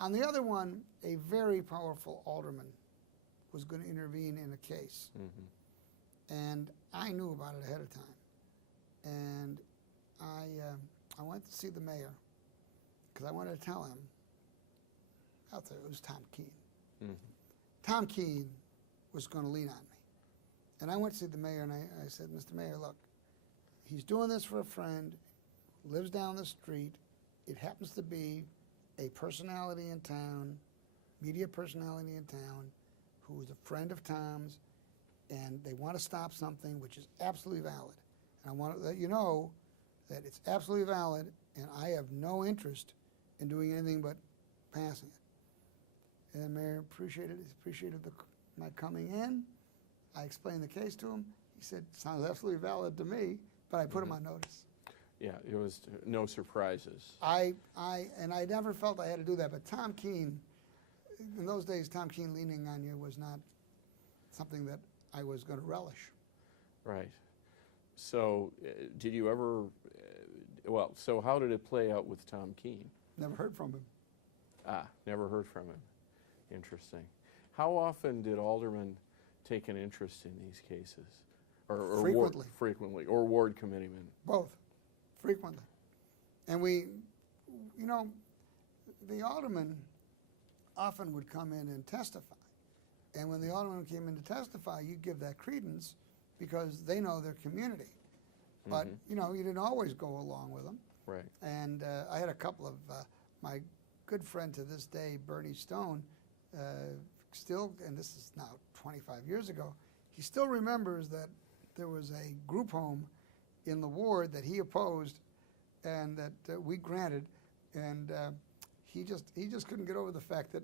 On the other one, a very powerful alderman was going to intervene in a case. And I knew about it ahead of time. And I went to see the mayor because I wanted to tell him out there it was Tom Keene. Tom Keene was going to lean on me. And I went to see the mayor and I said, Mr. Mayor, look, he's doing this for a friend, lives down the street. It happens to be a personality in town, media personality in town, who is a friend of Tom's, and they want to stop something which is absolutely valid. And I want to let you know that it's absolutely valid, and I have no interest in doing anything but passing it. And the mayor appreciated my coming in. I explained the case to him. He said, sounds absolutely valid to me, but I put him on notice. Yeah, it was no surprises. And I never felt I had to do that, but Tom Keene, in those days, Tom Keene leaning on you was not something that I was going to relish. Right. So did you ever, well, so how did it play out with Tom Keene? Never heard from him. Ah, never heard from him. Interesting. How often did aldermen take an interest in these cases? Or Frequently. Frequently, or ward committeemen? Both, frequently. And we, you know, the alderman often would come in and testify. And when the alderman came in to testify, you give that credence because they know their community. But, you know, you didn't always go along with them. Right. And I had a couple of, my good friend to this day, Bernie Stone, still, and this is now 25 years ago, he still remembers that there was a group home in the ward that he opposed and that we granted, and he just couldn't get over the fact that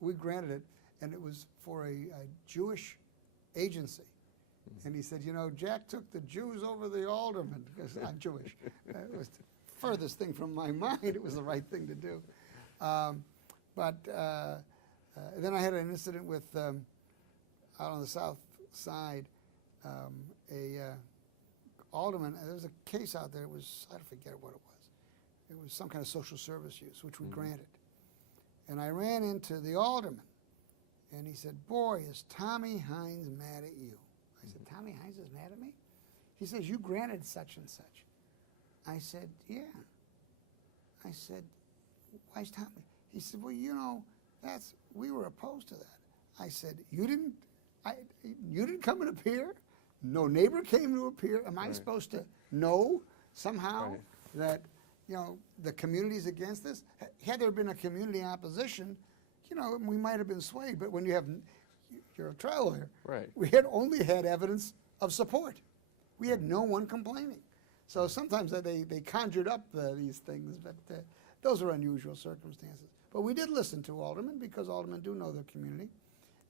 we granted it, and it was for a Jewish agency. And he said, you know, Jack took the Jews over the aldermen, because I'm Jewish. It was the furthest thing from my mind. It was the right thing to do. But then I had an incident with, out on the south side, a alderman, there was a case out there, it was, I forget what it was. It was some kind of social service use, which we granted. And I ran into the alderman, and he said, boy, is Tommy Hines mad at you. I said, Tommy Hines is mad at me? He says, you granted such and such. I said, yeah. I said, why is Tommy? He said, well, you know, we were opposed to that. I said, you didn't come and appear? No neighbor came to appear? Am I supposed to know somehow that, you know, the community's against this? Had there been a community opposition, you know, we might have been swayed, but when you're a trial lawyer. Right. We had only had evidence of support. We had no one complaining. So sometimes they conjured up these things, but those are unusual circumstances. But we did listen to aldermen because aldermen do know their community.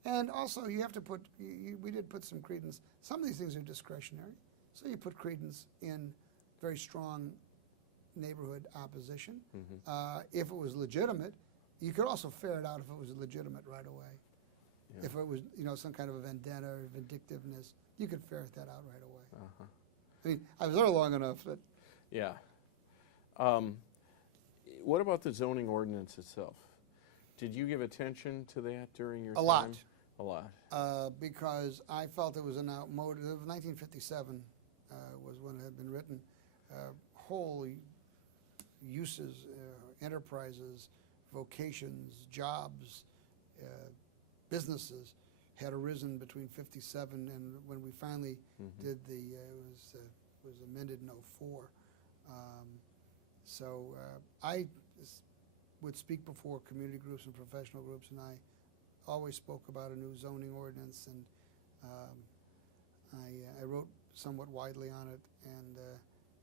And also you have to put, we did put some credence. Some of these things are discretionary. So you put credence in very strong neighborhood opposition. If it was legitimate, you could also ferret out if it was legitimate right away. Yeah. If it was, you know, some kind of a vendetta or vindictiveness, you could ferret that out right away. I mean, I was there long enough that... Yeah. What about the zoning ordinance itself? Did you give attention to that during your time? A lot. Because I felt it was an outmoded... 1957 was when it had been written. Whole uses, enterprises, vocations, jobs, businesses had arisen between 57 and when we finally did the, it was amended in 04. So I would speak before community groups and professional groups, and I always spoke about a new zoning ordinance, and I wrote somewhat widely on it, and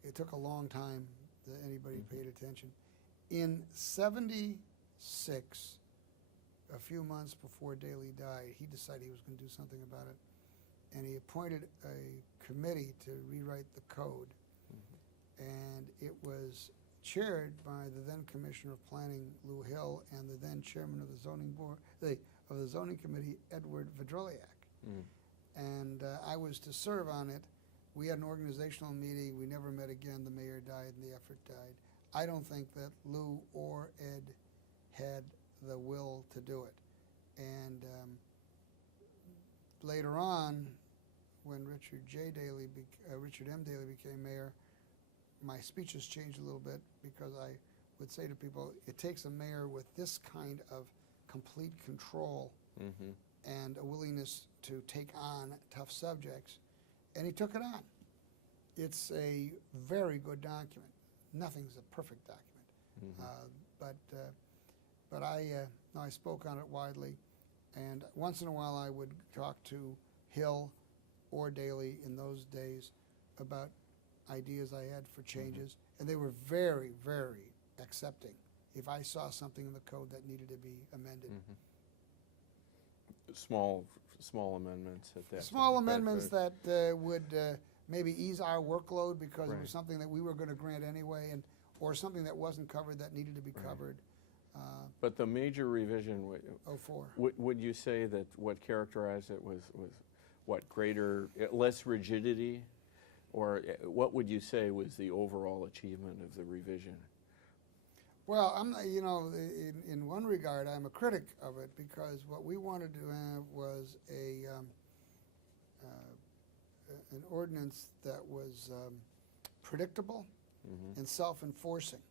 it took a long time that anybody paid attention. In 76, a few months before Daley died, he decided he was going to do something about it, and he appointed a committee to rewrite the code, and it was chaired by the then Commissioner of Planning, Lou Hill, and the then Chairman of the Zoning Board, of the Zoning Committee, Edward Vedroliak. And I was to serve on it. We had an organizational meeting. We never met again. The mayor died and the effort died. I don't think that Lou or Ed had the will to do it. And later on, when Richard M. Daley became mayor, my speeches changed a little bit because I would say to people, it takes a mayor with this kind of complete control Mm-hmm. and a willingness to take on tough subjects, and he took it on. It's a very good document. Nothing's a perfect document, Mm-hmm. but I spoke on it widely, and once in a while I would talk to Hill or Daley in those days about ideas I had for changes, and they were very, very accepting if I saw something in the code that needed to be amended. Mm-hmm. Small amendments at that Small time. amendments that would maybe ease our workload because it Right. was something that we were going to grant anyway, or something that wasn't covered that needed to be Right. covered. But the major revision, 04. would you say that what characterized it was what, less rigidity? Or what would you say was the overall achievement of the revision? Well, I'm not, in one regard, I'm a critic of it because what we wanted to have was an ordinance that was predictable Mm-hmm. and self-enforcing.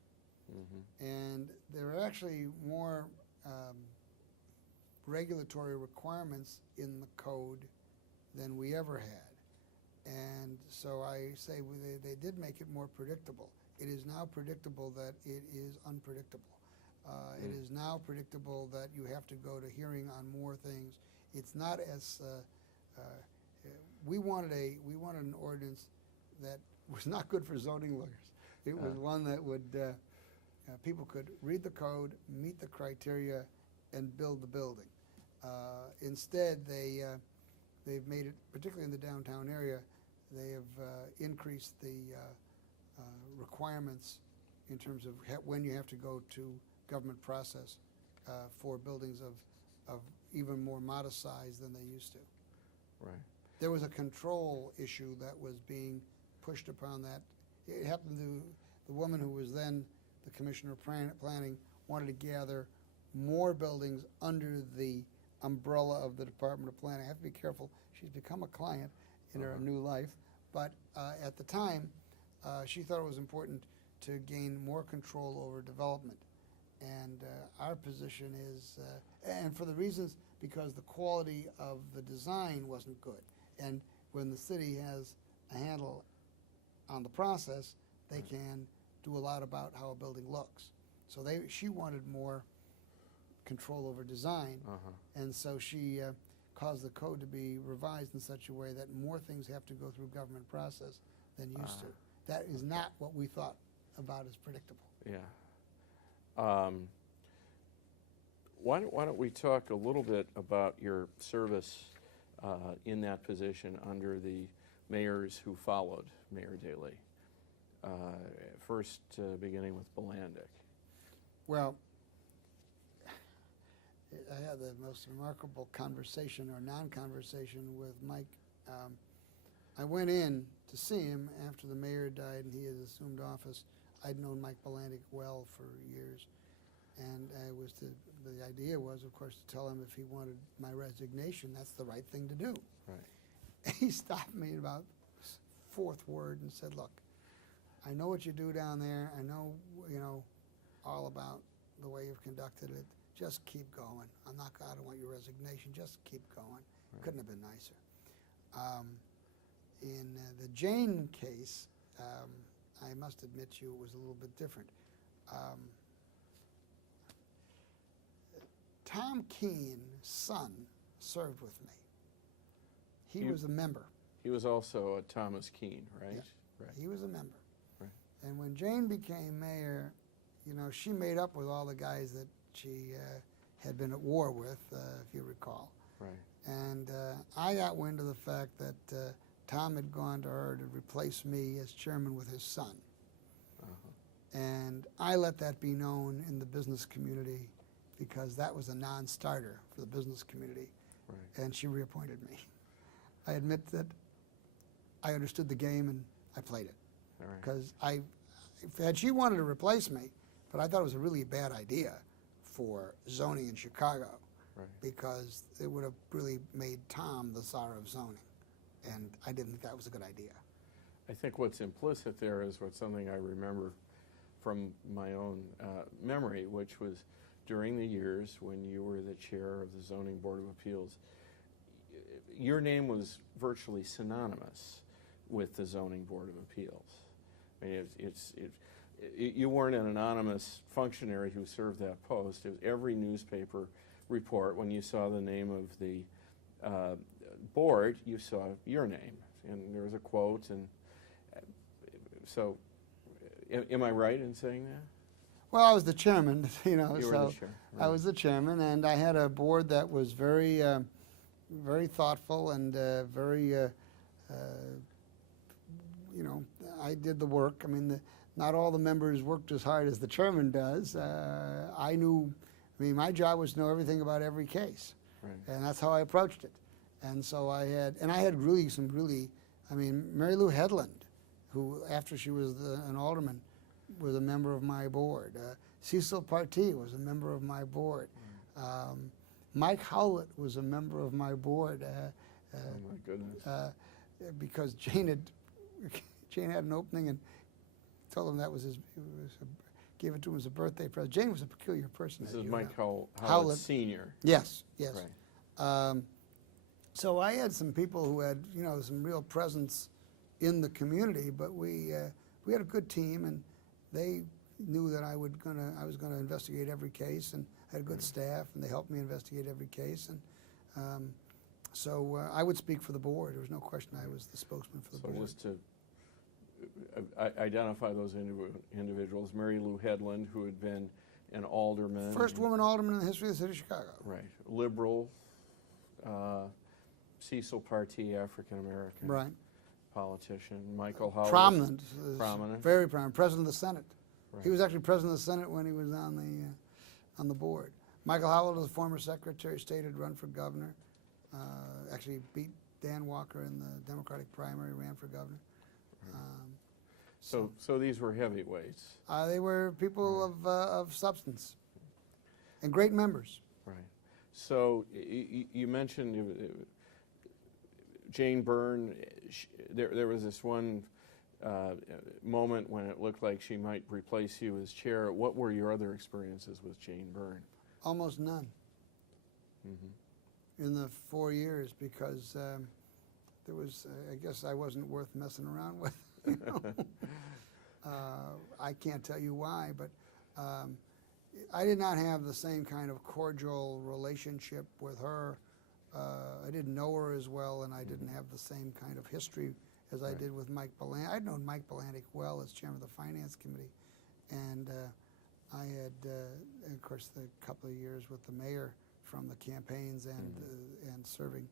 Mm-hmm. And there are actually more regulatory requirements in the code than we ever had. And so I say they did make it more predictable. It is now predictable that it is unpredictable. It is now predictable that you have to go to hearing on more things. It's not as we wanted an ordinance that was not good for zoning lawyers. It was one that would people could read the code, meet the criteria, and build the building. Instead, they've made it, particularly in the downtown area, they have increased the requirements in terms of when you have to go to government process for buildings of even more modest size than they used to. Right. There was a control issue that was being pushed upon that. It happened to the woman who was then the commissioner of planning wanted to gather more buildings under the umbrella of the Department of Planning. I have to be careful. She's become a client in her new life. But at the time, she thought it was important to gain more control over development. And our position is, and for the reasons, because the quality of the design wasn't good. And when the city has a handle on the process, they can do a lot about how a building looks. So she wanted more control over design, and so she caused the code to be revised in such a way that more things have to go through government process than used to. That is not what we thought about as predictable. Yeah. Why don't we talk a little bit about your service in that position under the mayors who followed Mayor Daley? First, beginning with Bolandic. Well, I had the most remarkable conversation or non-conversation with Mike. I went in to see him after the mayor died and he had assumed office. I'd known Mike Bolandic well for years, and the idea was, of course, to tell him if he wanted my resignation, that's the right thing to do. Right. He stopped me at about fourth word and said, "Look, I know what you do down there. I know, all about the way you've conducted it. Just keep going. I don't want your resignation. Just keep going." Right. Couldn't have been nicer. In the Jane case, I must admit to you it was a little bit different. Tom Keene's son served with me. He was a member. He was also a Thomas Keene, right? Yeah. Right. He was a member. Right. And when Jane became mayor, she made up with all the guys that she had been at war with, if you recall. Right. And I got wind of the fact that Tom had gone to her to replace me as chairman with his son. And I let that be known in the business community because that was a non-starter for the business community. Right. And she reappointed me. I admit that I understood the game and I played it. All right. Because had she wanted to replace me, but I thought it was a really bad idea for zoning in Chicago, Right. because it would have really made Tom the czar of zoning, and I didn't think that was a good idea. I think what's implicit there is something I remember from my own memory, which was during the years when you were the chair of the Zoning Board of Appeals, your name was virtually synonymous with the Zoning Board of Appeals. I mean, you weren't an anonymous functionary who served that post. It was every newspaper report, when you saw the name of the board, you saw your name, and there was a quote. And so, am I right in saying that? Well, I was the chairman, You were so the chair. I Right. was the chairman, and I had a board that was very, very thoughtful and very, I did the work. I mean, not all the members worked as hard as the chairman does. My job was to know everything about every case, Right. and that's how I approached it. And so I had Mary Lou Headland, who after she was an alderman, was a member of my board. Cecil Partee was a member of my board. Mike Howlett was a member of my board. Oh my goodness. Because Jane had an opening and told him that was gave it to him as a birthday present. Jane was a peculiar person. This as is you Mike know. Howlett Sr. Yes. Right. So I had some people who had some real presence in the community, but we had a good team, and they knew that I was going to investigate every case, and I had a good staff, and they helped me investigate every case, and so I would speak for the board. There was no question I was the spokesman for the board. So just to identify those individuals, Mary Lou Headland, who had been an alderman. First woman alderman in the history of the city of Chicago. Right. Liberal. Cecil Partee, African American. Right. Politician. Michael Howlett. Prominent. Prominent. Very prominent. President of the Senate. Right. He was actually president of the Senate when he was on the board. Michael Howlett was a former Secretary of State, had run for governor. Actually beat Dan Walker in the Democratic primary, ran for governor. So these were heavyweights. They were people of substance and great members. Right. So you mentioned Jane Byrne. There was this one moment when it looked like she might replace you as chair. What were your other experiences with Jane Byrne? Almost none in the 4 years, because there was, I guess I wasn't worth messing around with. I can't tell you why, but I did not have the same kind of cordial relationship with her. I didn't know her as well, and I didn't have the same kind of history as I did with Mike Belantic. I'd known Mike Belantic well as chairman of the Finance Committee, and I had, of course, the couple of years with the mayor from the campaigns and serving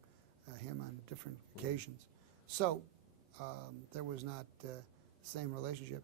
him on different occasions. So there was not the same relationship.